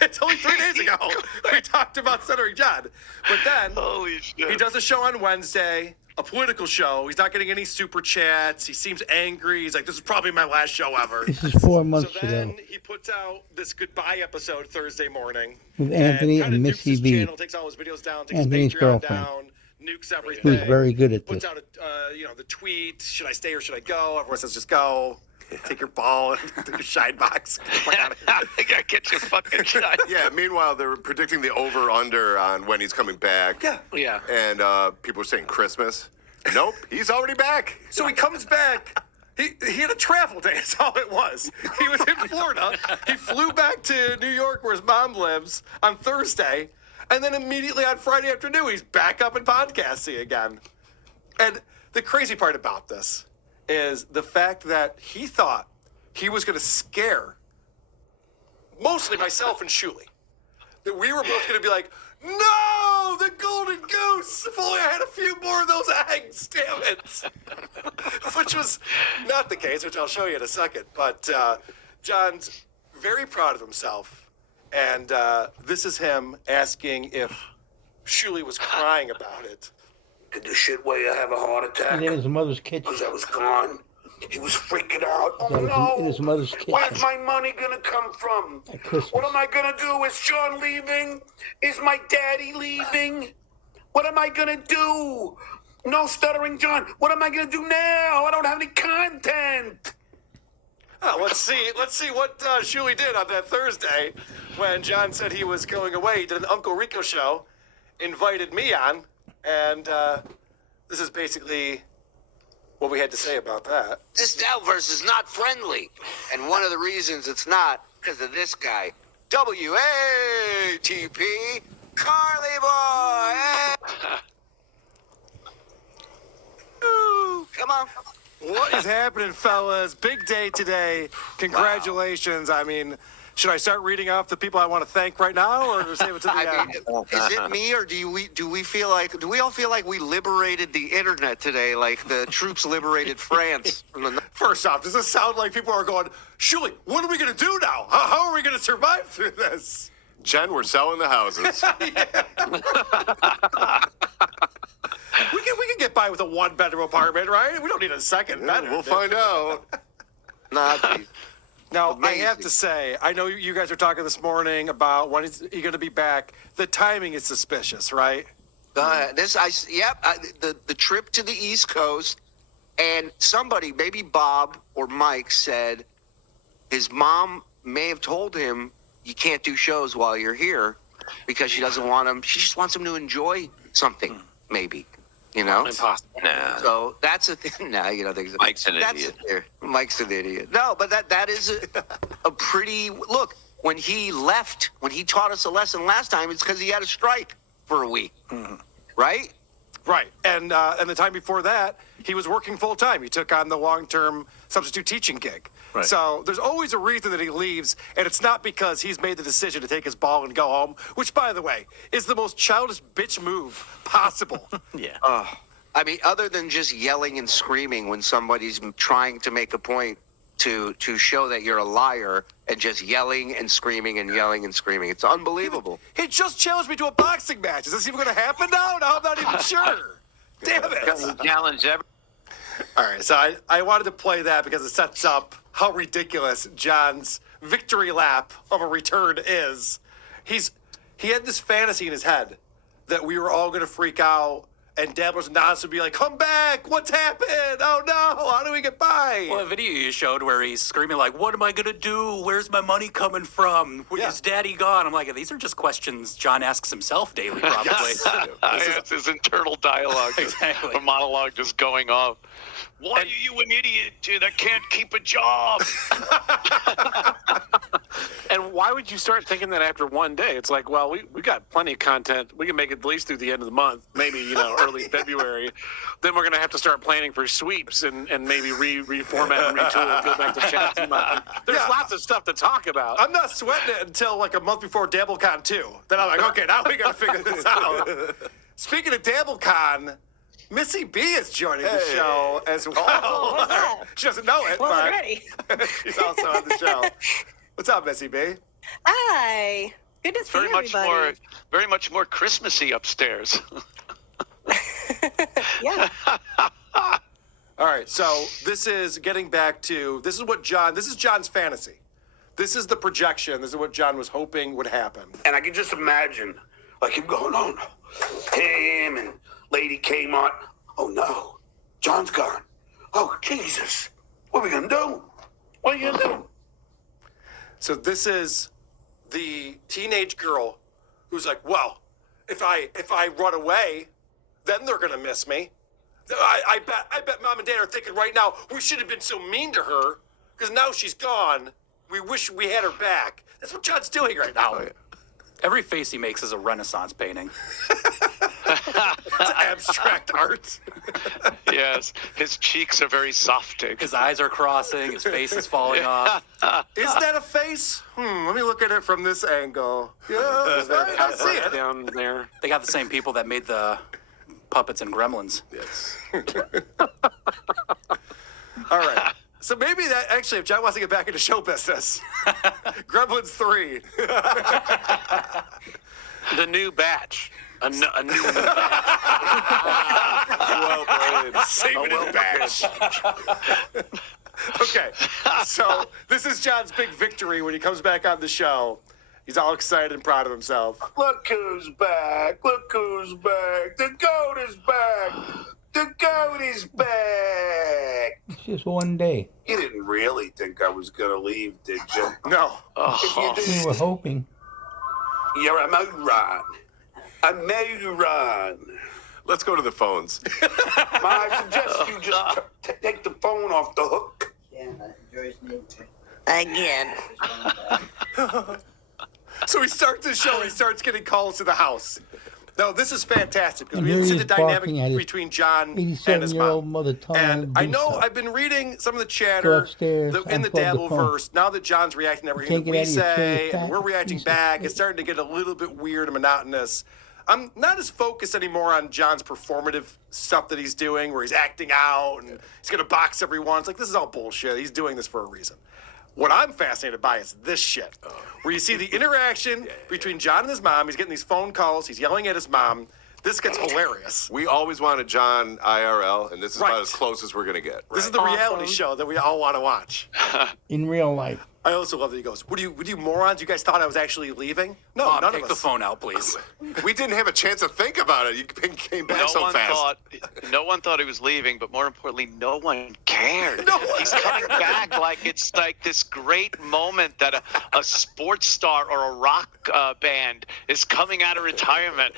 It's only 3 days ago we talked about centering John. But then Holy shit. he does a show on Wednesday, a political show. He's not getting any super chats. He seems angry. He's like, this is probably my last show ever. This is 4 months So then ago he puts out this goodbye episode Thursday morning. with Anthony kinda and nukes Missy his V, channel, takes all his videos down, takes Anthony's his Patreon girlfriend, down, nukes everything. who's very good at Puts this. out the tweet, should I stay or should I go? Everyone says just go. Take your ball and take your shine box. I think I get your fucking shot. Yeah, meanwhile, they're predicting the over-under on when he's coming back. Yeah. Yeah. And people are saying Christmas. Nope, he's already back. So he comes back. He had a travel day. That's all it was. He was in Florida. He flew back to New York, where his mom lives, on Thursday, and then immediately on Friday afternoon, he's back up in podcasting again. And the crazy part about this is the fact that he thought he was going to scare mostly myself and Shuli. That we were both going to be like, no, the golden goose. If only I had a few more of those eggs, damn it. Which was not the case, which I'll show you in a second. But John's very proud of himself. And this is him asking if Shuli was crying about it. Did the shit where I have a heart attack? And in his mother's kitchen. Because I was gone. He was freaking out. Oh That was no! in his mother's kitchen. Where's my money gonna come from? At Christmas. What am I gonna do? Is John leaving? Is my daddy leaving? What am I gonna do? No stuttering John. What am I gonna do now? I don't have any content. Oh, let's see what Shuli did on that Thursday when John said he was going away. He did an Uncle Rico show, invited me on, and this is basically what we had to say about that. This Dowverse is not friendly. And one of the reasons it's not, because of this guy. WATP, Carly Boy! Ooh, come on. What is happening, fellas? Big day today. Congratulations. I mean, should I start reading off the people I want to thank right now, or save it to the I end? mean, is it me, or do we all feel like we liberated the internet today, like the troops liberated France? First off, does this sound like people are going, Shuli, what are we going to do now? How are we going to survive through this? Jen, we're selling the houses. We can get by with a one-bedroom apartment, right? We don't need a second bedroom. We'll find out. Nah, geez. Now, Amazing. I have to say, I know you guys are talking this morning about when is he going to be back. The timing is suspicious, right? The trip to the East Coast, and somebody, maybe Bob or Mike, said his mom may have told him you can't do shows while you're here because she doesn't want him. She just wants him to enjoy something, maybe. You know? Impossible. Nah. So that's a thing. Now Mike's an idiot. Mike's an idiot. No, but that is a pretty look. When he left, when he taught us a lesson last time, it's because he had a strike for a week, right? Right. And the time before that, he was working full time. He took on the long-term substitute teaching gig. Right. So there's always a reason that he leaves, and it's not because he's made the decision to take his ball and go home, which, by the way, is the most childish bitch move possible. Yeah. I mean, other than just yelling and screaming when somebody's trying to make a point to show that you're a liar, and just yelling and screaming and yelling and screaming. It's unbelievable. He just challenged me to a boxing match. Is this even going to happen now? No, I'm not even sure. Damn it. Challenge ever. All right, so I wanted to play that because it sets up how ridiculous John's victory lap of a return is. He had this fantasy in his head that we were all going to freak out, and Dabblers and Nas would be like, come back, what's happened? Oh no, how do we get by? Well, a video you showed where he's screaming like, what am I going to do? Where's my money coming from? Yeah. Is daddy gone? I'm like, these are just questions John asks himself daily, probably. It's his internal dialogue. Exactly. A monologue just going off. Why are you an idiot that can't keep a job? And why would you start thinking that after one day? It's like, well, we got plenty of content. We can make it at least through the end of the month, maybe, early February. Then we're going to have to start planning for sweeps and maybe reformat and retool and go back to chat. There's lots of stuff to talk about. I'm not sweating it until like a month before DabbleCon 2. Then I'm like, okay, now we got to figure this out. Speaking of DabbleCon, Missy B is joining the show as well. Oh, what's that? She doesn't know it, Well, but already. she's also on the show. What's up, Missy B? Hi. Good to see everybody. Very much more Christmassy upstairs. Yeah. All right, so this is getting back to this is John's fantasy. This is the projection. This is what John was hoping would happen. And I can just imagine, like him going on, him and Lady Kmart. Oh no, John's gone. Oh Jesus, what are we gonna do? What are you gonna do? So this is the teenage girl who's like, well, if I run away, then they're gonna miss me. I bet mom and dad are thinking right now we should have been so mean to her because now she's gone. We wish we had her back. That's what John's doing right now. Every face he makes is a Renaissance painting. It's abstract art. Yes, his cheeks are very softig. His eyes are crossing. His face is falling off. Is that a face? Let me look at it from this angle. Yeah, I see it. Down there. They got the same people that made the puppets and Gremlins. Yes. All right. So maybe that actually, if John wants to get back into show business, Gremlins 3. The new batch. A new Well played. Saving his batch. Okay, so this is John's big victory when he comes back on the show. He's all excited and proud of himself. Look who's back! Look who's back! The goat is back! The goat is back! It's just one day. You didn't really think I was gonna leave, did you? No. If you We did, were hoping. you're a moron. A moron. Let's go to the phones. I suggest you just take the phone off the hook. Again. So he starts the show. He starts getting calls to the house. No, this is fantastic because And we here see he the is barking dynamic at his between John and his 87-year-old mom. mother telling him And to I do know stuff. I've been reading some of the Go chatter upstairs, in the unplug the Dabble phone. verse. Now that John's reacting to everything Take that it we out of your say, chair, and we're fat reacting piece of back, shit. it's starting to get a little bit weird and monotonous. I'm not as focused anymore on John's performative stuff that he's doing, where he's acting out and he's going to box everyone. It's like, this is all bullshit. He's doing this for a reason. What I'm fascinated by is this shit, where you see the interaction between John and his mom. He's getting these phone calls. He's yelling at his mom. This gets hilarious. We always wanted John IRL, and this is Right. about as close as we're going to get. This is the reality show that we all want to watch. In real life. I also love that he goes, "Would you morons? You guys thought I was actually leaving? No, Mom, none take of the us." phone out, please. We didn't have a chance to think about it. You came back No so one fast. thought he was leaving, but more importantly, no one cared. No one He's coming back like it's like this great moment that a sports star or a rock band is coming out of retirement.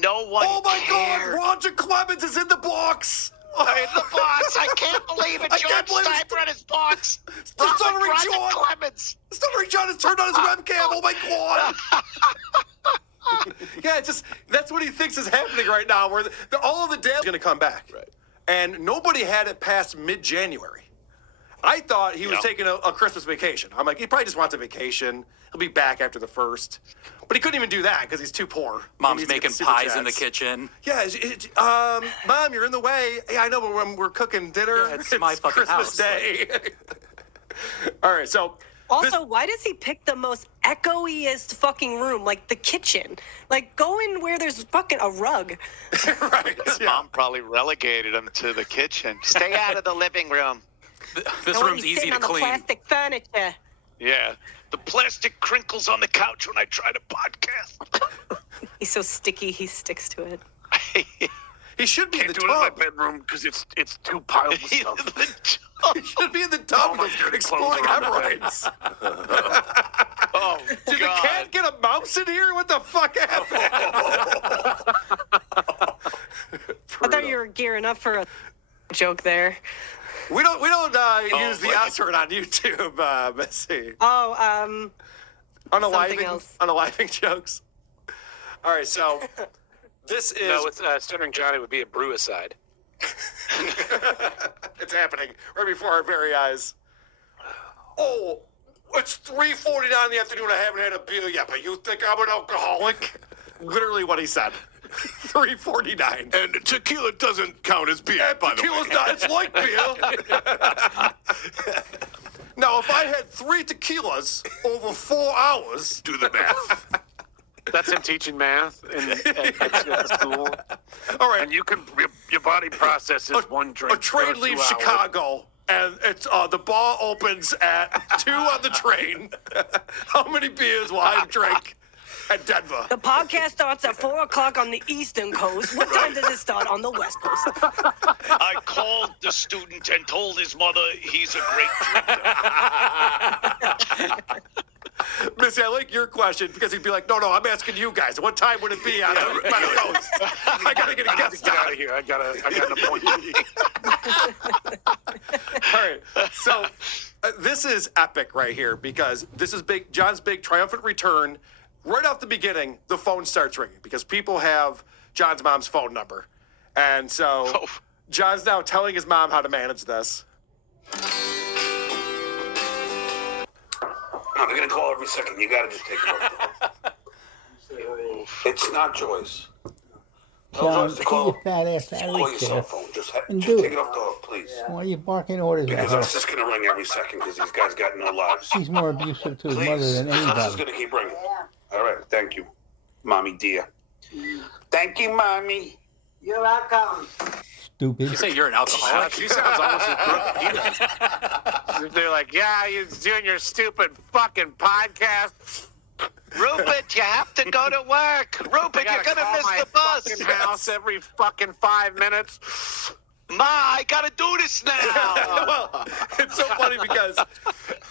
No one Oh my cared. God! Roger Clemens is in the box. In the box. I can't believe it. I George can't believe it's- Steiber in his box. The stuttering Roger John. Clemens. Stuttering John has turned on his webcam. Oh my God! Yeah, that's what he thinks is happening right now. Where all of the dad is going to come back, Right. and nobody had it past mid-January. I thought he was taking a Christmas vacation. I'm like, he probably just wants a vacation. He'll be back after the 1st. But he couldn't even do that because he's too poor. He Mom's needs to get making the super pies in the chats. kitchen. Yeah, Mom, you're in the way. Yeah, I know, but when we're cooking dinner, Yeah, it's my fucking Christmas house. Day. All right, so Also, why does he pick the most echoiest fucking room, like the kitchen? Like, go in where there's fucking a rug. right, His yeah. mom probably relegated him to the kitchen. Stay out of the living room. This And when room's he's easy sitting to on the clean. plastic furniture. Yeah. The plastic crinkles on the couch when I try to podcast. He's so sticky, he sticks to it. He should be in Can't the do it in my tub. bedroom because it's too piled with stuff. He should be in the tub with those exploding hemorrhoids. Oh, Did the cat get a mouse in here? What the fuck happened? I thought you were gearing up for a joke there. We don't use the like- S word on YouTube, Missy. Oh, Something else. Unaliving jokes. All right, so this is No, with Stuttering Johnny would be a Brewicide. it's happening right before our very eyes. Oh, it's 3:49 in the afternoon. I haven't had a beer yet, but you think I'm an alcoholic? Literally what he said. 3:49. And tequila doesn't count as beer, by the way. Tequila's not. It's like beer. Now, if I had 3 tequilas over 4 hours, Do the math. That's him teaching math at school. all right, And you can your body processes one drink. a train for 2 leaves hours. Chicago, and it's the bar opens at 2 on the train. How many beers will I drink at Denver? The podcast starts at 4 o'clock on the Eastern Coast. What time does it start on the West Coast? I called the student and told his mother he's a great drinker. Missy, I like your question because he'd be like, no, I'm asking you guys. What time would it be on the West Coast? I gotta get a guest Get out on. of here! I got an appointment. All right, so this is epic right here because this is big. John's big triumphant return. Right off the beginning, the phone starts ringing because people have John's mom's phone number, and so Oh. John's now telling his mom how to manage this. No, they're gonna call every second. You gotta just take it off. It's not Joyce. John, Joyce, get call- your fat ass out Call of your here. cell phone. Just And take do it it. off the hook, please. Why are you barking orders at Because her? it's just gonna ring every second because these guys got no lives. He's more abusive to his mother Please, than this is anybody. gonna keep ringing. All right, thank you, mommy dear. Thank you, mommy. You're welcome. Stupid. You say you're an alcoholic? She sounds almost as Brooke he does. They're like, yeah, you're doing your stupid fucking podcast. Rupert, you have to go to work. Rupert, you're gonna miss the bus. Fucking house every fucking 5 minutes. Ma, I gotta do this now. Well, it's so funny because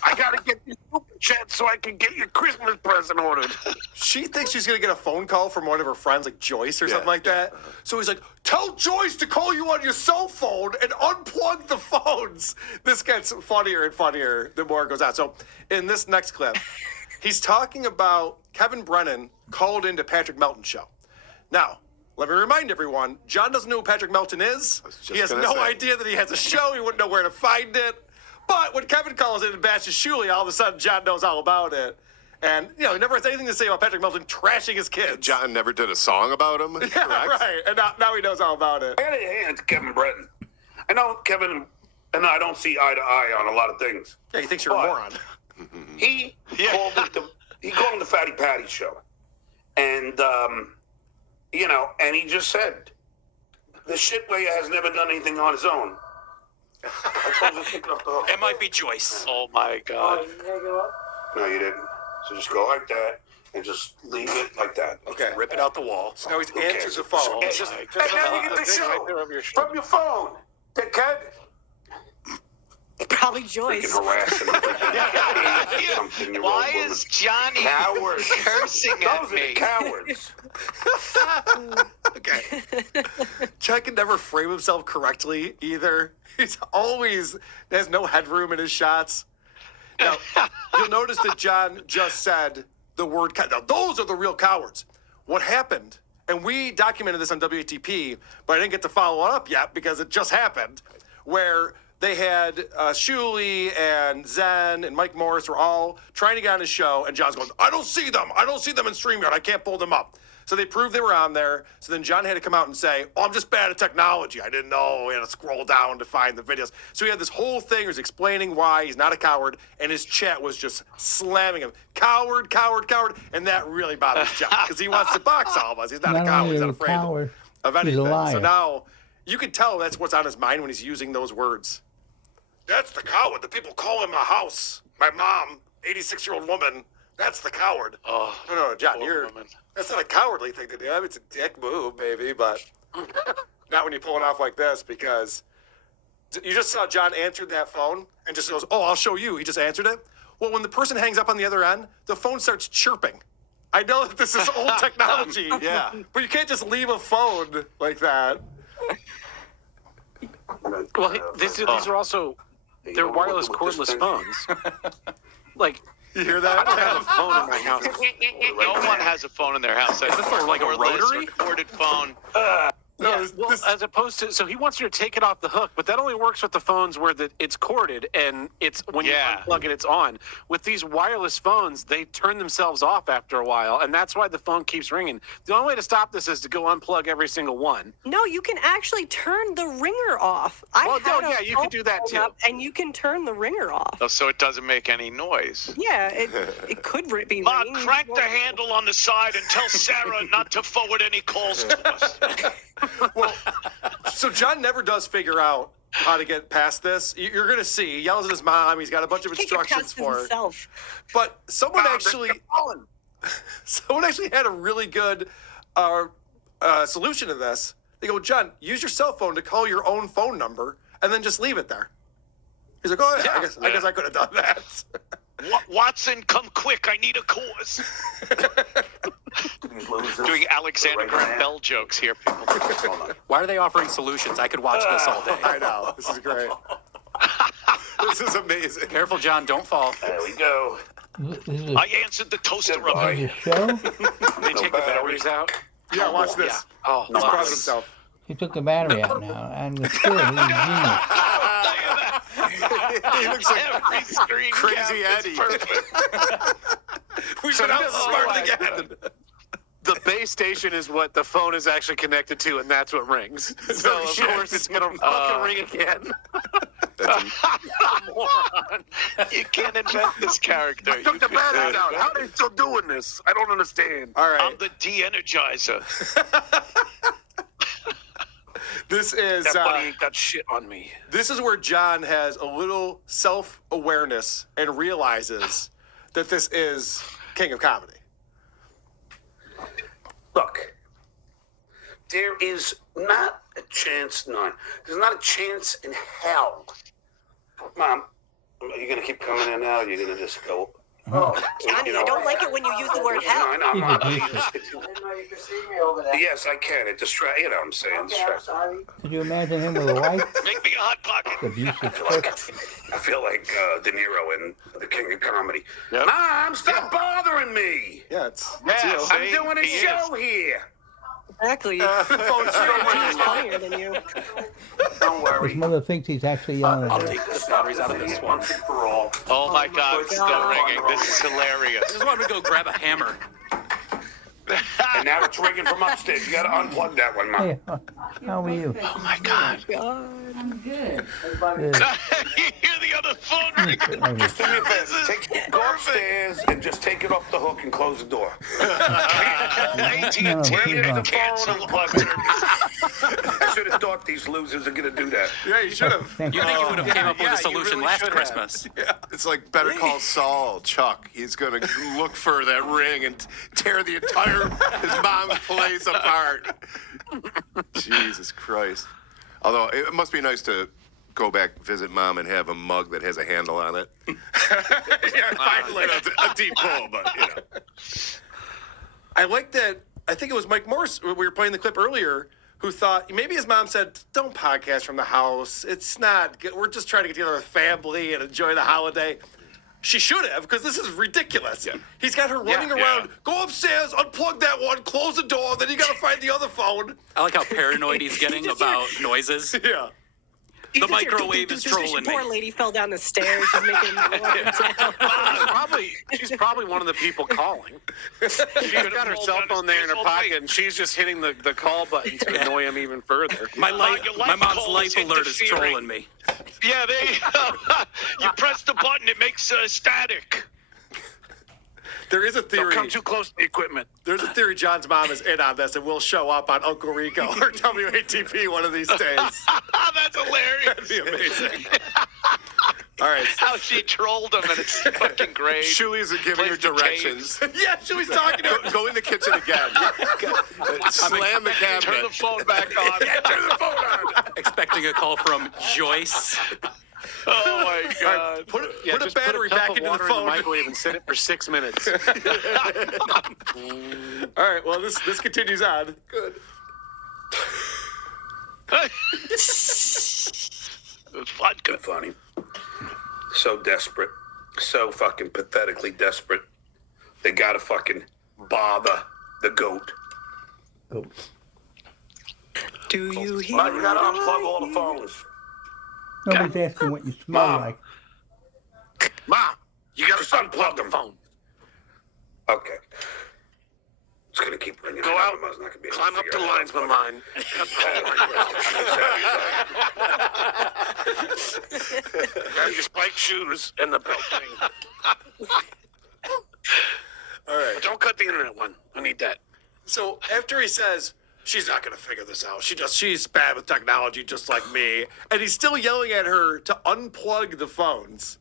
I gotta get your super chat so I can get your Christmas present ordered. she thinks she's gonna get a phone call from one of her friends, like Joyce or something like that. So he's like, "Tell Joyce to call you on your cell phone and unplug the phones." This gets funnier and funnier the more it goes on. So in this next clip, he's talking about Kevin Brennan called into Patrick Melton's show. Now, let me remind everyone, John doesn't know who Patrick Melton is. just He has gonna no say. idea that he has a show. He wouldn't know where to find it. But when Kevin calls in and bashes Shuley, all of a sudden John knows all about it. And, he never has anything to say about Patrick Melton trashing his kids. John never did a song about him. Yeah, correct? right. And now he knows all about it. I gotta hand it to Kevin Breton. I know Kevin and I don't see eye to eye on a lot of things. Yeah, he thinks you're a But- moron. He called it the Fatty Patty show, and and he just said the shit player has never done anything on his own. I told him to take it off the hook. It might be Joyce. Oh my God. No, you didn't. So just go like that and just leave it like that. Okay. Rip it out the wall. So now he's Who answers cares? the phone. And now you get the show from your phone. Dickhead. Probably Freaking Joyce. harassing. Something-year-old Why woman. is Johnny Cowards. cursing at Those are me? the cowards. Okay. Chuck can never frame himself correctly either. He's always has no headroom in his shots. Now, you'll notice that John just said the word now, those are the real cowards. What happened, and we documented this on WATP, but I didn't get to follow it up yet because it just happened, where they had Shuley and Zen and Mike Morris were all trying to get on his show, and John's going, I don't see them in StreamYard. I can't pull them up. So they proved they were on there. So then John had to come out and say, I'm just bad at technology. I didn't know. He had to scroll down to find the videos. So he had this whole thing. He was explaining why he's not a coward, and his chat was just slamming him. Coward, coward, coward. And that really bothers John because he wants to box all of us. He's not a Not coward. only He's not is he a afraid coward, of he's a anything. So liar. now you can tell that's what's on his mind when he's using those words. That's the coward. The people call him a house. My mom, 86-year-old woman, that's the coward. Oh, No, John, poor woman. that's not a cowardly thing to do. I mean, it's a dick move, baby, but not when you pull it off like this because you just saw John answered that phone and just goes, I'll show you. He just answered it. Well, when the person hangs up on the other end, the phone starts chirping. I know that this is old technology. Yeah. But you can't just leave a phone like that. Well, these are also they're wireless cordless phones. Like You hear I that? don't have a phone in my house. No one has a phone in their house. Is this for, like, a rotary? Corded phone. Yeah, well, as opposed to, so he wants you to take it off the hook, but that only works with the phones where it's corded and it's when you unplug it, it's on. With these wireless phones, they turn themselves off after a while, and that's why the phone keeps ringing. The only way to stop this is to go unplug every single one. No, you can actually turn the ringer off. You can do that too. And you can turn the ringer off. Oh, so it doesn't make any noise. Yeah, it could be Ma, ringing. crank the handle on the side and tell Sarah not to forward any calls to us. Well, so John never does figure out how to get past this. You're going to see. He yells at his mom. He's got a bunch of He can't get instructions past for her. himself. But someone Mom, actually they're calling. someone actually had a really good solution to this. They go, John, use your cell phone to call your own phone number and then just leave it there. He's like, oh, yeah, I guess I could have done that. Watson, come quick. I need a cause. Doing Alexander Graham Bell jokes here, people. Why are they offering solutions? I could watch this all day. I know. This is great. This is amazing. Careful, John. Don't fall. There we go. Is I answered the toaster it a oven. show? They take the batteries out. Yeah, watch this. Yeah. Oh, He's proud of nice. himself. He took the battery out now, and it's good. He's a genius. He looks like Every screen Crazy cap Eddie. is perfect. We've So been he doesn't outsmarted realize again. The base station is what the phone is actually connected to, and that's what rings. So, of course, it's going to fucking ring again. Moron. You can't invent this character. I took the batteries out. How are they still doing this? I don't understand. All right. I'm the de-energizer. This is That buddy ain't got shit on me. this is where John has a little self-awareness and realizes that this is King of Comedy. Look, there is not a chance, there's not a chance in hell. Mom, are you going to keep coming in now? Or are you going to just go? Oh, Johnny, I don't like it when you use the word hell. I know, He's I'm abusive. Yes, I can. It distracts. You know what I'm saying? Distract. Could you imagine him with a wife? Make me a hot pocket. Abusive I feel like De Niro in The King of Comedy. Mom, stop bothering me. Yeah, it's Yeah, you. see? I'm doing a He show here. Exactly. Phone He's funnier than you. Don't His worry. mother thinks he's actually yelling I'll at her. take the batteries out of this one. For all. Oh my God, it's still ringing. This is hilarious. I just want to go grab a hammer. And now it's ringing from upstairs. You got to unplug that one, Mom. Hey, how are you? Oh my God. Good. You hear the other phone ring? Do me a favor. This is Go upstairs and just take it off the hook and close the door. AT&T No, to no. cancel. I should have thought these losers are going to do that. Yeah, you should have. Thank You you. think you would have came up with yeah, a you solution really last should have. Christmas? It's like Better Call Saul, Chuck. He's gonna look for that ring and tear the entire his mom's place apart. Jesus Christ! Although it must be nice to go back visit mom and have a mug that has a handle on it. Yeah, finally. It's a deep pull, but you know. I like that. I think it was Mike Morse. We were playing the clip earlier. Who thought maybe his mom said, "Don't podcast from the house. It's not good. We're just trying to get together with family and enjoy the holiday." She should have, because this is ridiculous. Yeah. He's got her running Yeah. around. Go upstairs, unplug that one, close the door. Then you got to find the other phone. I like how paranoid he's getting about noises. Yeah. You The just hear microwave doo, is doo, doo, doo, trolling Poor me. lady fell down the stairs. She's making walk down. She's probably one of the people calling. She's got her cell phone there in her pocket, and she's just hitting the call button to annoy him even further. My your my life mom's call life is alert is interfering. trolling me. Yeah, you press the button, it makes static. There is a Don't theory. come too close to the equipment. There's a theory John's mom is in on this and will show up on Uncle Rico or WATP one of these days. That's hilarious. That'd be amazing. All right. How she trolled him, and it's fucking great. Shuli's giving her Plays the directions. Yeah, she was talking to Go, go in the kitchen again. Slam the Turn cabinet. the phone back on. Turn the phone on. Expecting a call from Joyce. Oh my God. Put a Just battery put a cup back of into the water phone. in the microwave and set it for 6 minutes. All right, well, this continues on. Good. Vodka. Funny. So desperate. So fucking pathetically desperate. They gotta fucking bother the goat. Go. Do you hear? Well, you gotta unplug all the phones. Nobody's asking what you smell Mom. like. Mom, you gotta unplug the phone. Okay. It's gonna keep ringing. Go out, Mama's not gonna be able climb up figure the it out. linesman line. Grab your spiked shoes and the belt thing. All right. But don't cut the internet one. I need that. So after he says she's not going to figure this out, she's bad with technology just like me, and he's still yelling at her to unplug the phones.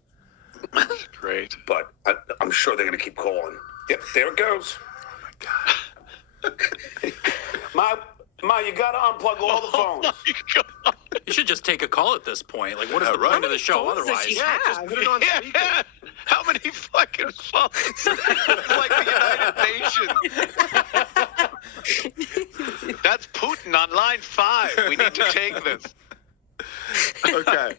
Great. But I'm sure they're gonna keep calling. Yep, there it goes. Ma, you gotta unplug all the phones. You should just take a call at this point. Like, what is Yeah, the right. point of the show Phones does otherwise? she Yeah, just have? put it on speaker. Yeah. How many fucking phones? It's like the United Nations. That's Putin on line 5. We need to take this. Okay.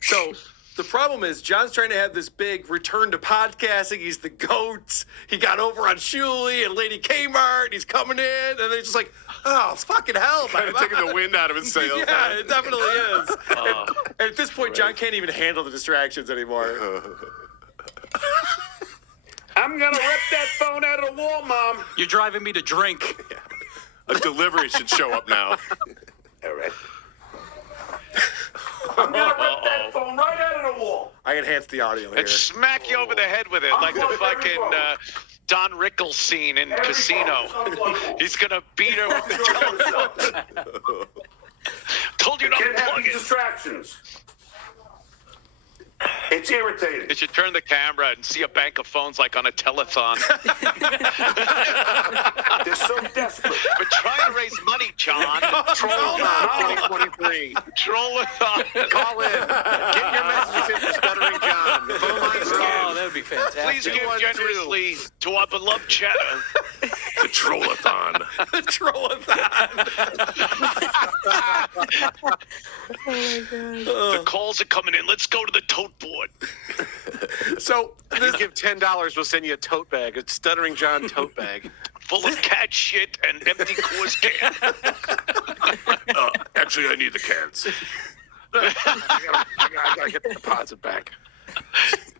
So the problem is John's trying to have this big return to podcasting. He's the GOAT. He got over on Shuley and Lady Kmart. He's coming in, and they're just like, oh, fucking hell, Kind of taking the wind out of his sails. Yeah, it definitely is. And at this point, John can't even handle the distractions anymore. I'm gonna rip that phone out of the wall, Mom. You're driving me to drink. A delivery should show up now. All right. I'm gonna rip that phone right out of the wall. I enhanced the audio here. And smack you over the head with it, like the fucking Don Rickles scene in Casino. He's gonna beat her with the telephone. Told you not to Can't have plug these it. distractions. It's irritating. You should turn the camera and see a bank of phones like on a telethon. They're so desperate. But trying to raise money, John. Trollathon 2023. Trollathon. Call in. Get your messages in for Stuttering John. The phone lines are Oh, open. that would be fantastic. Please give generously to our beloved chatter. The Trollathon. The Trollathon. The calls are coming in. Let's go to the tote board. So You give $10, we'll send you a tote bag. A Stuttering John tote bag. Full of cat shit and empty Coors can. Actually, I need the cans. I gotta get the deposit back.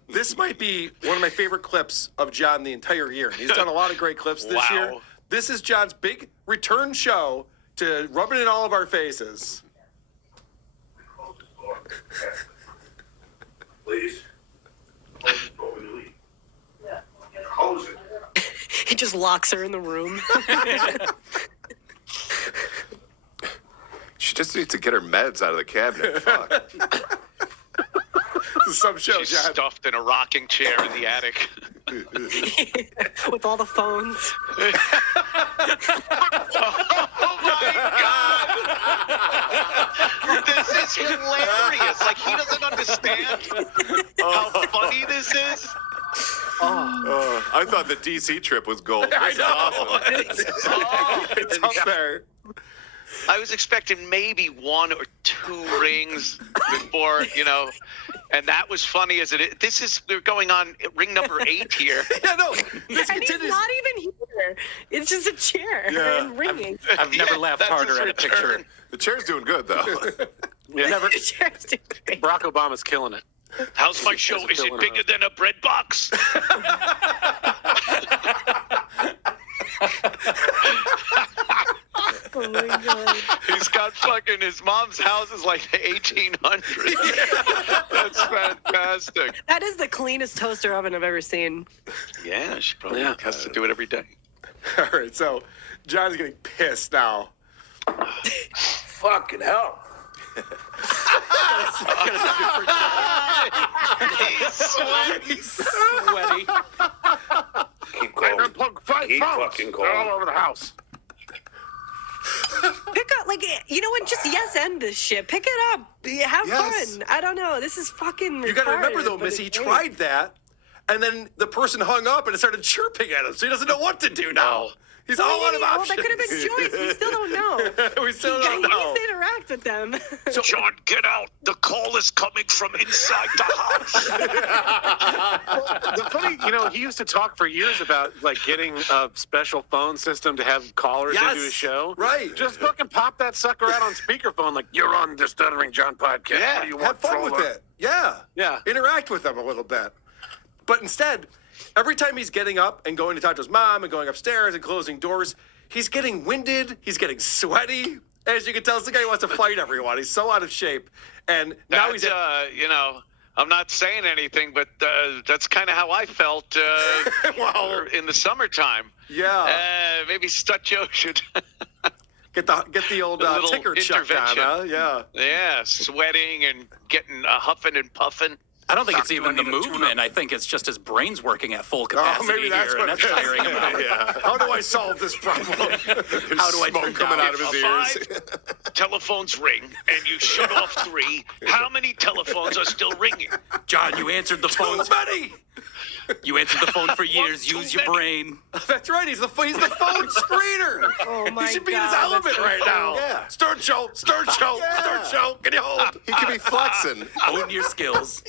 this might be one of my favorite clips of John the entire year. He's done a lot of great clips this Wow. year. This is John's big return show to rub it in all of our faces. Please. Close it. He just locks her in the room. She just needs to get her meds out of the cabinet. Fuck. This is some show, She's John. stuffed in a rocking chair in the attic. With all the phones. Oh my God! This is hilarious. Like, he doesn't understand how funny this is. I thought the DC trip was gold. This is awesome. It's up there. I was expecting maybe 1 or 2 rings before, and that was funny as it is. We're going on ring number 8 here. Yeah, no. This And he's continues. not even here. It's just a chair Yeah. and ringing. I've never Yeah, laughed that's harder his at a picture. return. The chair's doing good, though. Never. The chair's doing great. Barack Obama's killing it. How's my show? Is it bigger than a bread box? Oh my God. He's got fucking, his mom's house is like the 1800s. That's fantastic. That is the cleanest toaster oven I've ever seen. Yeah, she probably has to do it every day. All right, so John's getting pissed now. Fucking hell. He's sweating. Sweaty. Keep going. Unplug 5 Keep phones. fucking They're all going. over the house. Pick up, you know what? Just yes, end this shit. Pick it up. Have Yes. fun. I don't know. This is fucking. You got to remember, retarded, though, but Missy, he it's great. tried that, and then the person hung up and it started chirping at him, so he doesn't know what to do now. He's all out of Oh, options. that could have been Joyce. We still don't know. We still He don't know. needs to interact with them. John, get out. The call is coming from inside the house. The funny, he used to talk for years about like getting a special phone system to have callers Yes, into his show. right. Just fucking pop that sucker out on speakerphone, like you're on the Stuttering John podcast. Yeah, What do you Have want, fun with troller?" it. Yeah. Yeah. Interact with them a little bit. But instead, every time he's getting up and going to talk to his mom and going upstairs and closing doors, he's getting winded. He's getting sweaty. As you can tell, it's the guy who wants to fight everyone. He's so out of shape. And now That's, he's I'm not saying anything, but that's kind of how I felt Well, in the summertime. yeah. Maybe Stut Joe should, Get the old a little ticker chucked on, intervention. huh? Yeah. yeah, sweating and getting huffing and puffing. I don't think it's Doc, do I even the need a tune-up? movement. I think it's just his brain's working at full capacity maybe that's here, what and it that's is. tiring him out. Yeah. How do I solve this problem? How do I Smoke turn coming down? out of his If ears. telephones ring and you shut off 3, how many telephones are still ringing? John, you answered the phone. Too many. You answered the phone for years. Too Use your many. brain. That's right. He's the phone screener. Oh my He should be in his God, element that's so right now. Yeah. Stern show. Stern show. Stern show. Can you hold? He could be flexing. Own your skills.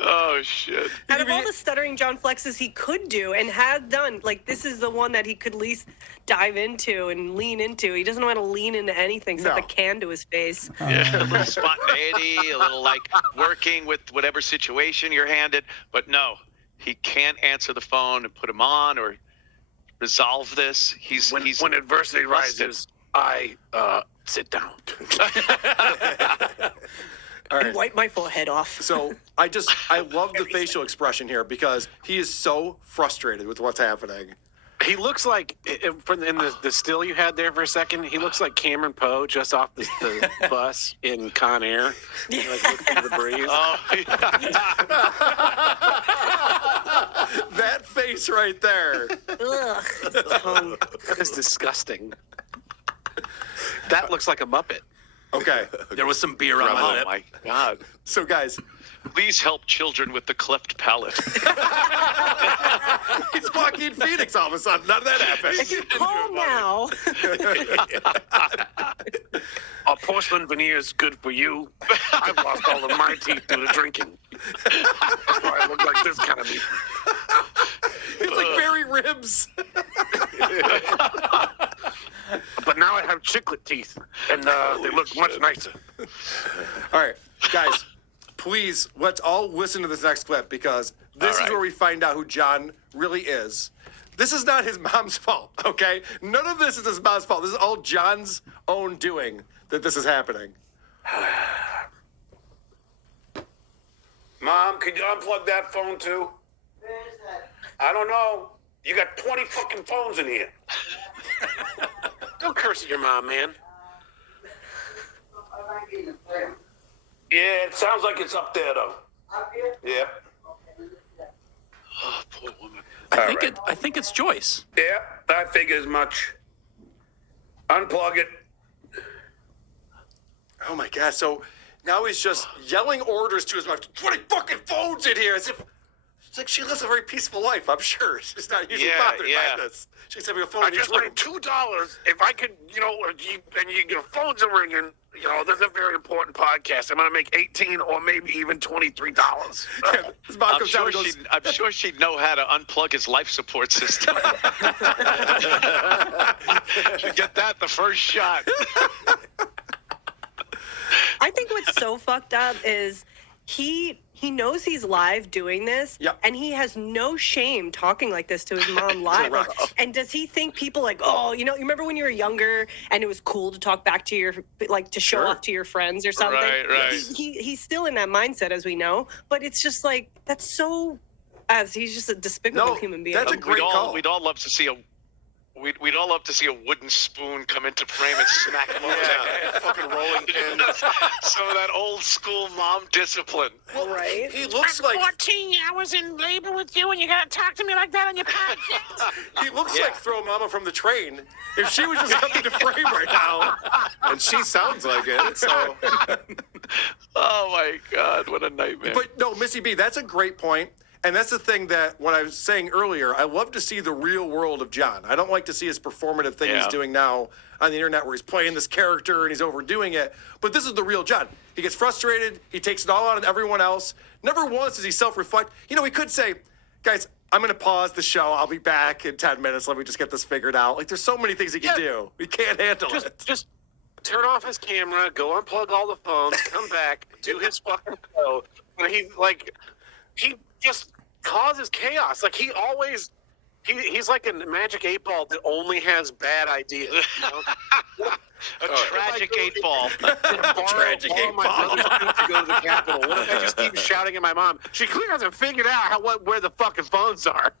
Oh, shit. Out of all the Stuttering John flexes he could do and had done, like, this is the one that he could least dive into and lean into. He doesn't know how to lean into anything except No. a can to his face. Yeah, a little spontaneity, a little like working with whatever situation you're handed. But no, he can't answer the phone and put him on or resolve this. He's When adversity busted. rises, I sit down. All right. Wipe my forehead off. So I love the facial expression here because he is so frustrated with what's happening. He looks like, in the still you had there for a second, he looks like Cameron Poe just off the bus in Con Air. Like looking at the breeze. Oh, That face right there. Ugh, his tongue. That is disgusting. That looks like a Muppet. Okay. There was some beer on my oh lip. my God. So guys, Please help children with the cleft palate. it's Joaquin Phoenix all of a sudden. None of that happened. Call now. A porcelain veneer is good for you. I've lost all of my teeth due to drinking. That's why I look like this kind of meat. It's like Barry Ribs. But now I have chiclet teeth, and they look much nicer. All right, guys, please, let's all listen to this next clip because this All is right. where we find out who John really is. This is not his mom's fault, okay? None of this is his mom's fault. This is all John's own doing that this is happening. Mom, can you unplug that phone too? I don't know. You got 20 fucking phones in here. Don't curse at your mom, man. Yeah, it sounds like it's up there though. Yeah. Oh, poor woman. I think it's Joyce. Yeah, I figure as much. Unplug it. Oh my God, so now he's just yelling orders to his wife, 20 fucking phones in here, as if it's like she lives a very peaceful life, I'm sure. She's not usually Yeah, bothered yeah. by this. She's having a phone I in each just room. need $2. If I could, your phones are ringing. This is a very important podcast. I'm gonna make $18 or maybe even $23. His mom I'm comes down sure, and goes, I'm sure she'd know how to unplug his life support system. She'd get that the first shot. I think what's so fucked up is he knows he's live doing this, Yep. and he has no shame talking like this to his mom live. Like, Correct. and does he think people like, oh, you remember when you were younger and it was cool to talk back to your, like, to show Sure. off to your friends or something? Right. He's still in that mindset, as we know, but it's just like that's so. As he's just a despicable human being. that's a great call. We'd all love to see a wooden spoon come into frame and smack him over the head. Fucking rolling pin. Some of that old school mom discipline. right? He looks like 14 hours in labor with you, and you gotta talk to me like that on your podcast. he looks Yeah. like Throw Mama from the Train. If she was just coming to frame right now. And she sounds like it, so. Oh my God, what a nightmare. But no, Missy B, that's a great point. And that's the thing that what I was saying earlier, I love to see the real world of John. I don't like to see his performative thing he's Yeah. doing now on the internet where he's playing this character and he's overdoing it. But this is the real John. He gets frustrated. He takes it all out on everyone else. Never once does he self-reflect. You know, he could say, guys, I'm going to pause the show. I'll be back in 10 minutes. Let me just get this figured out. Like, there's so many things he can do. He can't handle it. Just turn off his camera, go unplug all the phones, come back, do his fucking show. And he just causes chaos. Like he's like a magic 8-ball that only has bad ideas. You know? A tragic 8-ball. Tragic Borrow my 8-ball. brother's to go to the Capitol. What if I just keep shouting at my mom? She clearly hasn't figured out where the fucking phones are.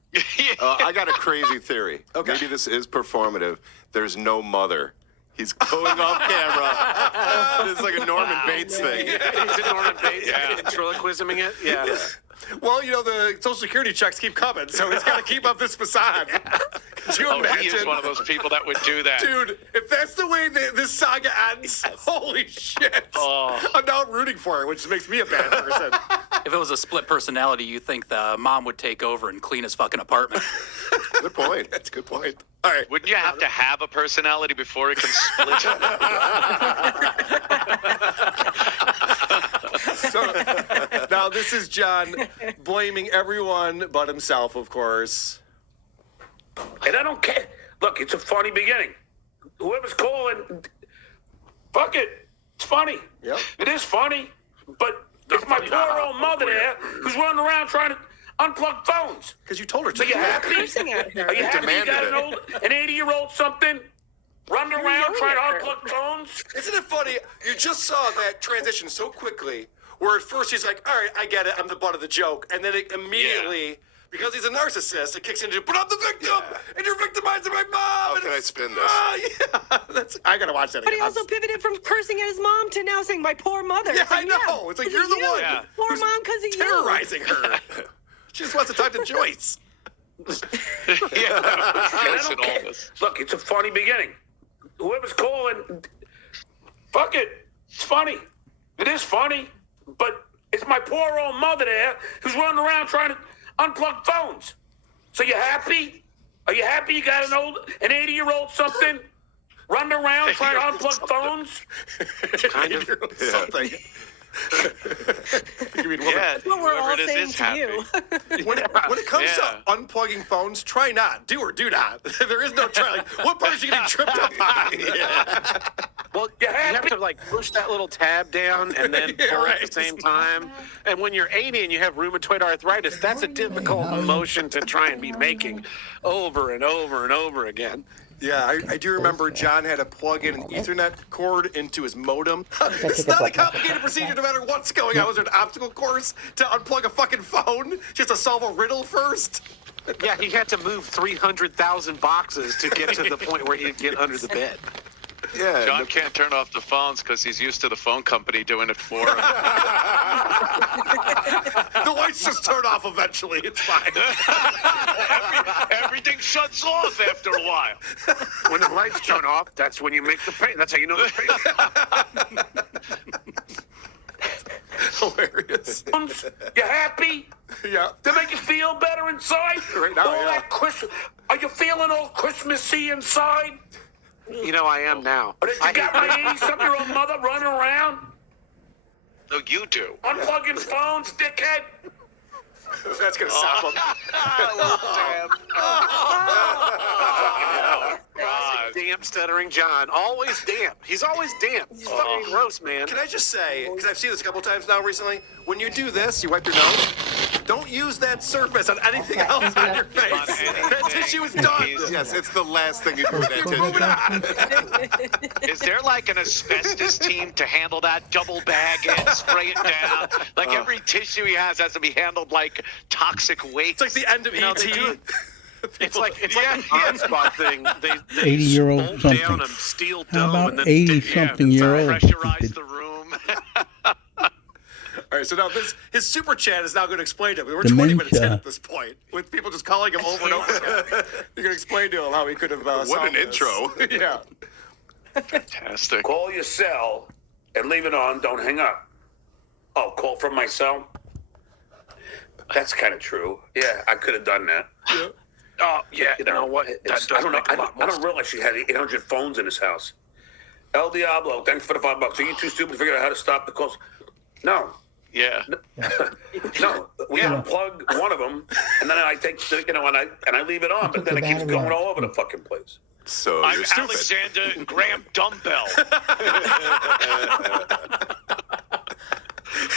I got a crazy theory. Okay. Maybe this is performative. There's no mother. He's going off camera. It's like a Norman Bates thing. Is it Norman Bates ventriloquisming it? Yeah. Well, you know, the Social Security checks keep coming, so he's got to keep up this facade. Could you Oh, imagine? he is one of those people that would do that. Dude, if that's the way this saga ends, holy shit. Oh. I'm now rooting for it, which makes me a bad person. If it was a split personality, you think the mom would take over and clean his fucking apartment. Good point. That's a good point. All right. Wouldn't you have to have a personality before it can split? So, now this is John blaming everyone but himself, of course. And I don't care. Look, it's a funny beginning. Whoever's calling, fuck it. It's funny. Yep. It is funny, but it's my poor old mother there who's running around trying to unplug phones. Because you told her to. So you happy? Cursing at her. Are you happy you got demanded an 80-year-old something running around trying to unplug phones? Isn't it funny? You just saw that transition so quickly, where at first he's like, all right, I get it, I'm the butt of the joke. And then it immediately, because he's a narcissist, it kicks into, but I'm the victim, and you're victimizing my mom. How and can I it's- spin this? Yeah, I gotta watch that But he again. also pivoted from cursing at his mom to now saying, my poor mother. Yeah, It's like, I know. It's like, 'cause you're of the you. one Yeah. Poor who's mom because of you. terrorizing her. She just wants to talk to Joyce. Yeah. I Listen, don't all care. this. Look, it's a funny beginning. Whoever's calling, fuck it. It's funny. It is funny, but it's my poor old mother there who's running around trying to unplug phones. So you happy? Are you happy you got an 80-year-old something running around trying to unplug phones? Kind of something. You mean, Yeah, What we're all whoever it is saying is to happy. you. when it comes Yeah. to unplugging phones, try not. Do or do not. There is no try. Like, what part are you getting tripped up on? Well, you have to like push that little tab down and then Yeah, pull right. at the same time. And when you're 80 and you have rheumatoid arthritis, that's a difficult motion to try and be making over and over and over again. Yeah, I do remember John had to plug in an Ethernet cord into his modem. It's not a complicated procedure no matter what's going on. Was there an obstacle course to unplug a fucking phone? Just to solve a riddle first? Yeah, he had to move 300,000 boxes to get to the point where he'd get under the bed. Yeah. John can't turn off the phones because he's used to the phone company doing it for him. The lights just turn off eventually. It's fine. Everything shuts off after a while. When the lights turn off, that's when you make the pay. That's how you know the Hilarious. pay. You happy? Yeah. To make you feel better inside? Right now, all yeah. that Christmas. Are you feeling all Christmassy inside? You know, I am now. Or did you got my 80-something-year-old mother running around No, you do. unplugging phones, dickhead? That's going to stop him. God. Damn stuttering John. Always damp. He's always damp. He's fucking gross, man. Can I just say, because I've seen this a couple times now recently, when you do this, you wipe your nose, don't use that surface on anything else on your face. On anything. That tissue is done. He's- Yes, it's the last thing you do with that You're moving tissue. on. Is there like an asbestos team to handle that? Double bag it, spray it down. Like every tissue he has to be handled like toxic waste. It's like the end of know, E.T. they do it. It's like a Yeah. hotspot thing. They 80-year-old bolt something. down a steel How dome about and then 80-something-year-old? Pressurize the room. All right, so now his super chat is now going to explain to him. We're 20 minutes in Dementia. at this point, with people just calling him over and over again. You're going to explain to him how he could have. What solved an this. intro. Yeah. Fantastic. Call your cell and leave it on. Don't hang up. Oh, call from my cell? That's kind of true. Yeah, I could have done that. Oh, yeah. You know what? it's- That does I don't know. make a lot I more don't realize she had 800 phones in his house. El Diablo, thanks for the $5. Are you too stupid to figure out how to stop the calls? No. Yeah. No, we unplug one of them, and then I take, and I leave it on, but then it keeps going all over the fucking place. So I'm you're stupid. Alexander Graham Dumbbell.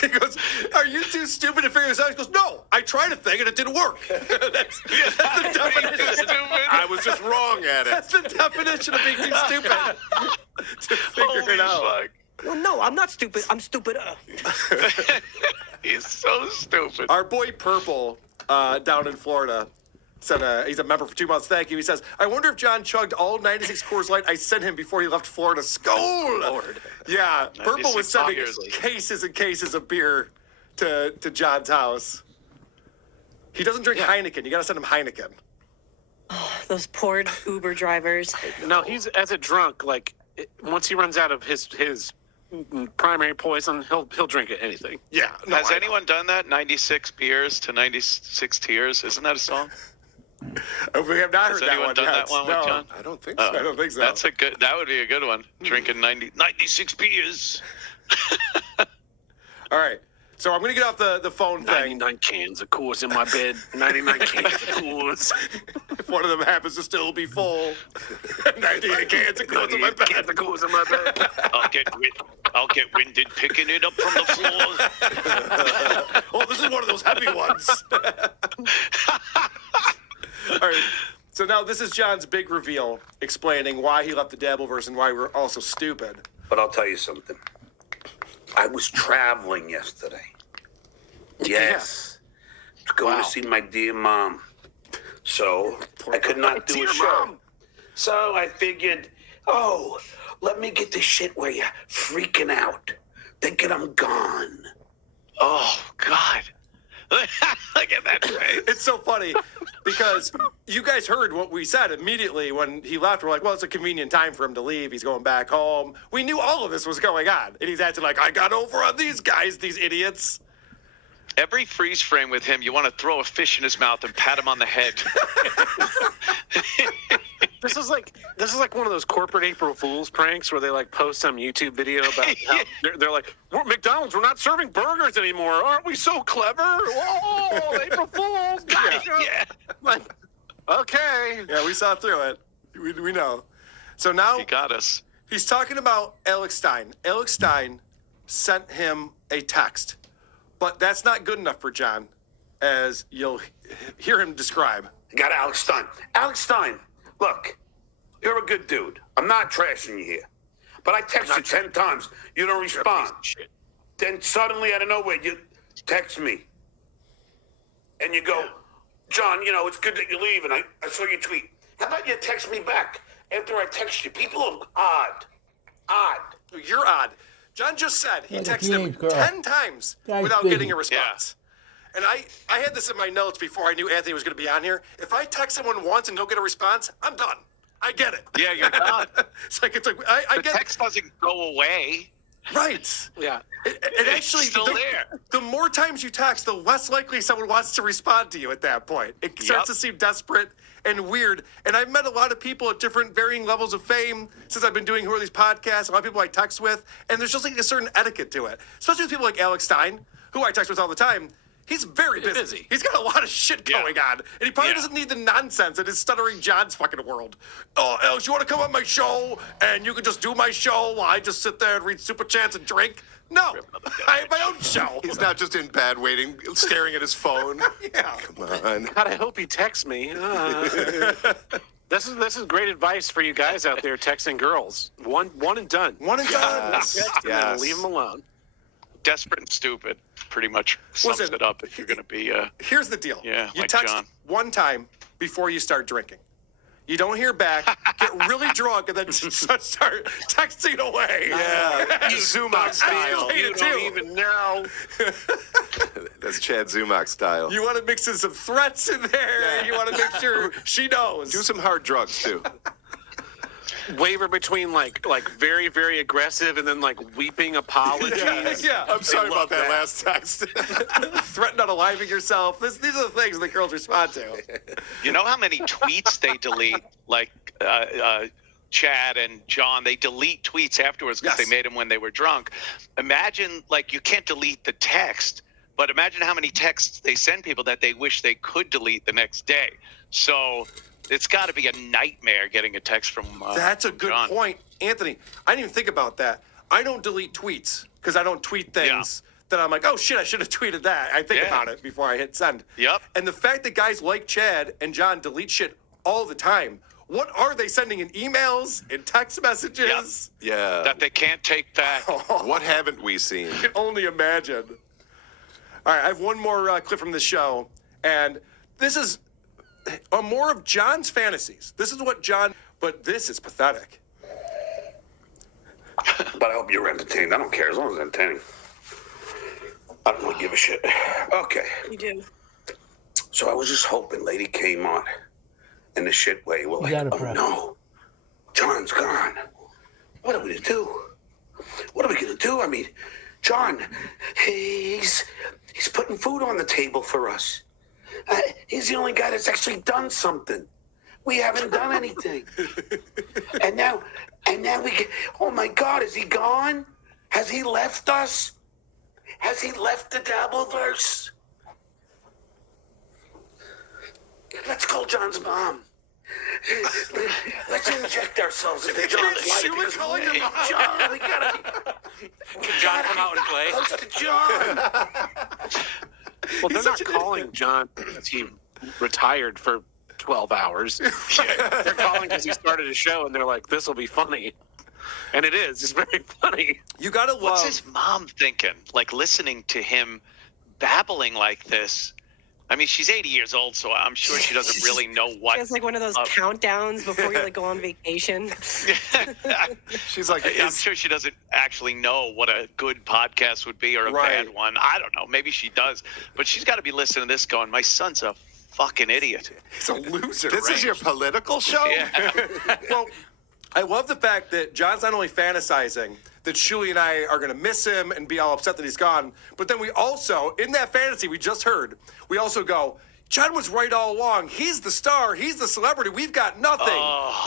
He goes, "Are you too stupid to figure this out?" He goes, "No, I tried a thing and it didn't work." that's the definition. I was just wrong at it. That's the definition of being too stupid to figure Holy it out. fuck. Well, no, I'm not stupid. I'm stupider. He's so stupid. Our boy Purple down in Florida said he's a member for 2 months. Thank you. He says, "I wonder if John chugged all 96 Coors Light I sent him before he left Florida." Skull. Lord. Yeah, Purple was 96 sending years. cases and cases of beer to John's house. He doesn't drink Heineken. You got to send him Heineken. Those poor Uber drivers. No, he's as a drunk. Like once he runs out of his primary poison, he'll drink anything. Yeah. No, Has I know. anyone done that? 96 beers to 96 tears? Isn't that a song? We have not Has heard that anyone one done yet. that one No. with John? I don't think so. I don't think so. That's a good. That would be a good one. Drinking 96 beers. All right. So I'm going to get off the phone thing. 99 cans of Coors in my bed. 99 cans of Coors. If one of them happens to still be full. 98 cans of Coors in my 98 cans bed. of Coors in my bed. I'll get winded picking it up from the floor. Oh, this is one of those heavy ones. All right. So now this is John's big reveal explaining why he left the Dabbleverse and why we're all so stupid. But I'll tell you something. I was traveling yesterday. Yes. Going to see my dear mom. So I could not do a show. So I figured, let me get this shit where you're freaking out, thinking I'm gone. Oh God! Look at that face. It's so funny because you guys heard what we said immediately when he left. We're like, well, it's a convenient time for him to leave. He's going back home. We knew all of this was going on. And he's acting like, I got over on these guys, these idiots. Every freeze frame with him, you want to throw a fish in his mouth and pat him on the head. This is like one of those corporate April Fool's pranks where they like post some YouTube video about how they're like, McDonald's, we're not serving burgers anymore. Aren't we so clever? Oh, April Fools. Yeah. Like, okay. Yeah, we saw through it. We know. So now He got us. he's talking about Alex Stein. Alex Stein sent him a text. But that's not good enough for John, as you'll hear him describe. I got Alex Stein. Alex Stein, look, you're a good dude. I'm not trashing you here. But I text you 10 times. You don't respond. Then suddenly, out of nowhere, you text me. And you go, John, it's good that you're leaving. I saw your tweet. How about you text me back after I text you? People are odd. Odd. You're odd. John just said he Like a texted him teenage girl. 10 times Guy's without busy. getting a response. And I had this in my notes before I knew Anthony was going to be on here. If I text someone once and don't get a response, I'm done. I get it. Yeah, you're done. it's like I The get text doesn't go away. right. Yeah. It actually still the, there. the more times you text, the less likely someone wants to respond to you at that point. It starts to seem desperate and weird. And I've met a lot of people at different varying levels of fame since I've been doing Who Are These Podcasts, a lot of people I text with, and there's just like a certain etiquette to it. Especially with people like Alex Stein, who I text with all the time. He's very busy. He's got a lot of shit going on. And he probably doesn't need the nonsense in his stuttering John's fucking world. Oh, Alex, you want to come on my show and you can just do my show while I just sit there and read Super Chats and drink? No, I have my own show. He's not just in bed waiting, staring at his phone. Yeah. Come on. God, I hope he texts me. This is great advice for you guys out there texting girls. One and done. One and done. Text and then leave them alone. Desperate and stupid pretty much sums Listen, it up if you're going to be. Here's the deal. Yeah, you like text John. one time before you start drinking. You don't hear back, get really drunk, and then start texting away. Yeah, Zumach style. I hate You it don't too. even know. That's Chad Zumach style. You want to mix in some threats in there. You want to make sure she knows. Do some hard drugs too. waver between like very, very aggressive and then like weeping apologies. Yeah. I'm sorry love about that that. last text. Threaten unaliving yourself. These are the things the girls respond to. You know how many tweets they delete? Like Chad and John, they delete tweets afterwards because Yes. they made them when they were drunk. Imagine, like, you can't delete the text, but imagine how many texts they send people that they wish they could delete the next day. So it's got to be a nightmare getting a text from That's a good John. point, Anthony. I didn't even think about that. I don't delete tweets because I don't tweet things that I'm like, oh shit, I should have tweeted that. I think Yeah. about it before I hit send. Yep. And the fact that guys like Chad and John delete shit all the time. What are they sending in emails, in text messages? Yeah. That they can't take back. What haven't we seen? I can only imagine. All right, I have one more clip from the show, and this is more of John's fantasies. This is what John, but this is pathetic. But I hope you're entertained. I don't care as long as it's entertaining. I don't really give a shit. Okay. You do. So I was just hoping Lady came on in the shit way. We're like, got it, oh bro. no, John's gone. What are we gonna do? What are we gonna do? I mean, John, he's putting food on the table for us. He's the only guy that's actually done something. We haven't done anything. and now we get, oh my God, is he gone? Has he left us? Has he left the Dabbleverse? Let's call John's mom. Let's inject ourselves into John's life. She was because calling him mom. John, we gotta Can John come out and play? be close to John. Well, they're He's not such an calling idiot. John because he retired for 12 hours. They're calling because he started a show, and they're like, "This will be funny," and it is. It's very funny. You gotta love. What's his mom thinking? Like, listening to him babbling like this. I mean, she's 80 years old, so I'm sure she doesn't really know what. It's like one of those countdowns before you like go on vacation. She's like, I'm sure she doesn't actually know what a good podcast would be or a Right. bad one. I don't know. Maybe she does. But she's got to be listening to this going, my son's a fucking idiot. He's a loser. this is your political show? Yeah. Well, I love the fact that John's not only fantasizing that Shuli and I are going to miss him and be all upset that he's gone, but then we also, in that fantasy we just heard, we also go, John was right all along. He's the star. He's the celebrity. We've got nothing.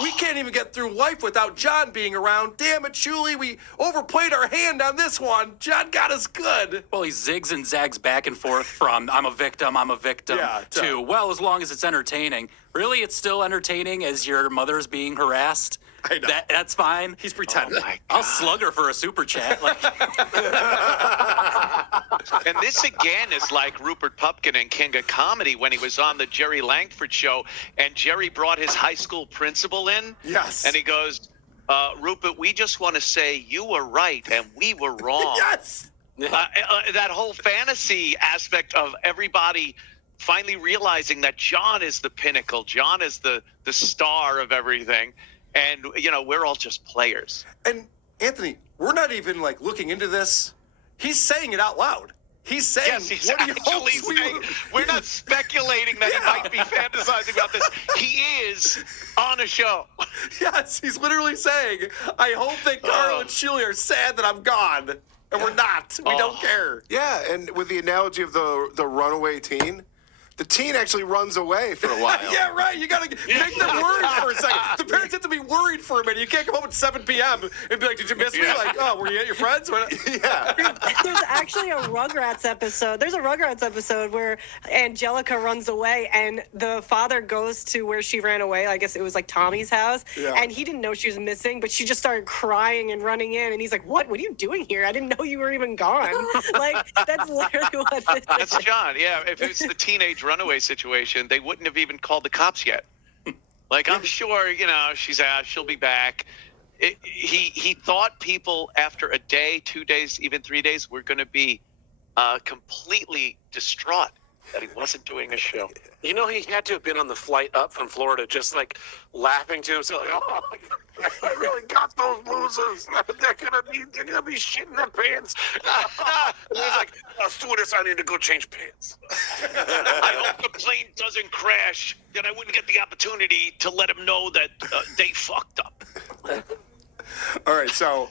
We can't even get through life without John being around. Damn it, Shuli. We overplayed our hand on this one. John got us good. Well, he zigs and zags back and forth from I'm a victim, Yeah, to, well, as long as it's entertaining. Really, it's still entertaining as your mother's being harassed. I know. That's fine. He's pretending. I'll slug her for a super chat. Like, And this again is like Rupert Pupkin and King of Comedy when he was on the Jerry Langford show, and Jerry brought his high school principal in. Yes. And he goes, Rupert, we just want to say you were right and we were wrong. Yes. That whole fantasy aspect of everybody finally realizing that John is the pinnacle, John is the star of everything, and we're all just players. And Anthony, we're not even like looking into this. He's saying it out loud. He's saying, Yes, he's what do you actually hope we saying, we're not speculating that he might be fantasizing about this. He is on a show. Yes, he's literally saying, I hope that Carl and Shuli are sad that I'm gone. And we're not. We don't care. Yeah, and with the analogy of the runaway teen, the teen actually runs away for a while. Yeah, right. You got to make them worried for a second. The parents have to be worried for a minute. You can't come home at 7 p.m. and be like, did you miss me? Like, oh, were you at your friends? Yeah. There's actually a Rugrats episode. There's a Rugrats episode where Angelica runs away and the father goes to where she ran away. I guess it was like Tommy's house. Yeah. And he didn't know she was missing, but she just started crying and running in. And he's like, what are you doing here? I didn't know you were even gone. Like, that's literally what this is. That's John. Yeah, if it's the teenage runaway situation, they wouldn't have even called the cops yet. Like, I'm sure, she's out, she'll be back. He thought people after a day, 2 days, even 3 days were going to be completely distraught that he wasn't doing a show. He had to have been on the flight up from Florida, just like laughing to himself. Like, oh, I really got those losers. They're gonna be shitting their pants. And he's like, stewardess, I need to go change pants. I hope the plane doesn't crash, then I wouldn't get the opportunity to let him know that they fucked up. All right, so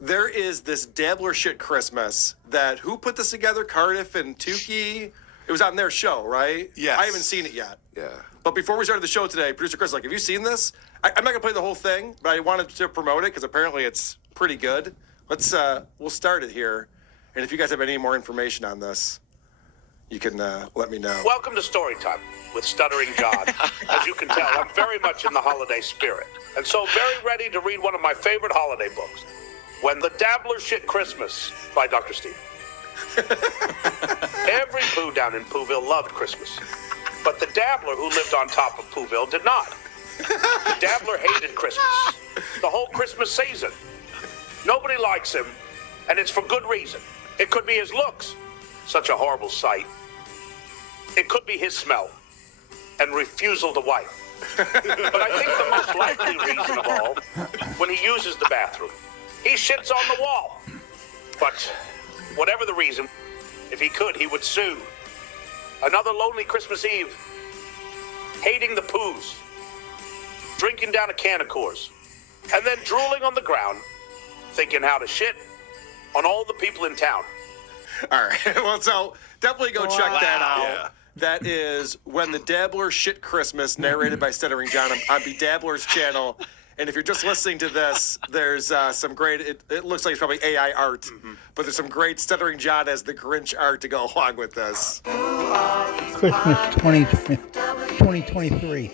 there is this Dabbler shit Christmas that who put this together? Cardiff and Tukey. It was on their show, right? Yes. I haven't seen it yet. Yeah. But before we started the show today, producer Chris was like, have you seen this? I'm not gonna play the whole thing, but I wanted to promote it because apparently it's pretty good. We'll start it here, and if you guys have any more information on this, you can let me know. Welcome to Storytime with Stuttering John. As you can tell, I'm very much in the holiday spirit, and so very ready to read one of my favorite holiday books, When the Dabbler Shit Christmas by Dr. Steve. Every Pooh down in Pooville loved Christmas, but the Dabbler who lived on top of Pooville did not. The Dabbler hated Christmas, the whole Christmas season. Nobody likes him, and it's for good reason. It could be his looks, such a horrible sight. It could be his smell and refusal to wipe. But I think the most likely reason of all, when he uses the bathroom, he shits on the wall. But whatever the reason, if he could, he would sue. Another lonely Christmas Eve, hating the Poohs, drinking down a can of Coors, and then drooling on the ground, thinking how to shit on all the people in town. All right. Well, so definitely go check that out. Yeah. That is When the Dabbler Shit Christmas, narrated by Stuttering John on B Dabbler's channel. And if you're just listening to this, there's some great, it looks like it's probably AI art, but there's some great Stuttering John as the Grinch art to go along with this. Christmas 2023.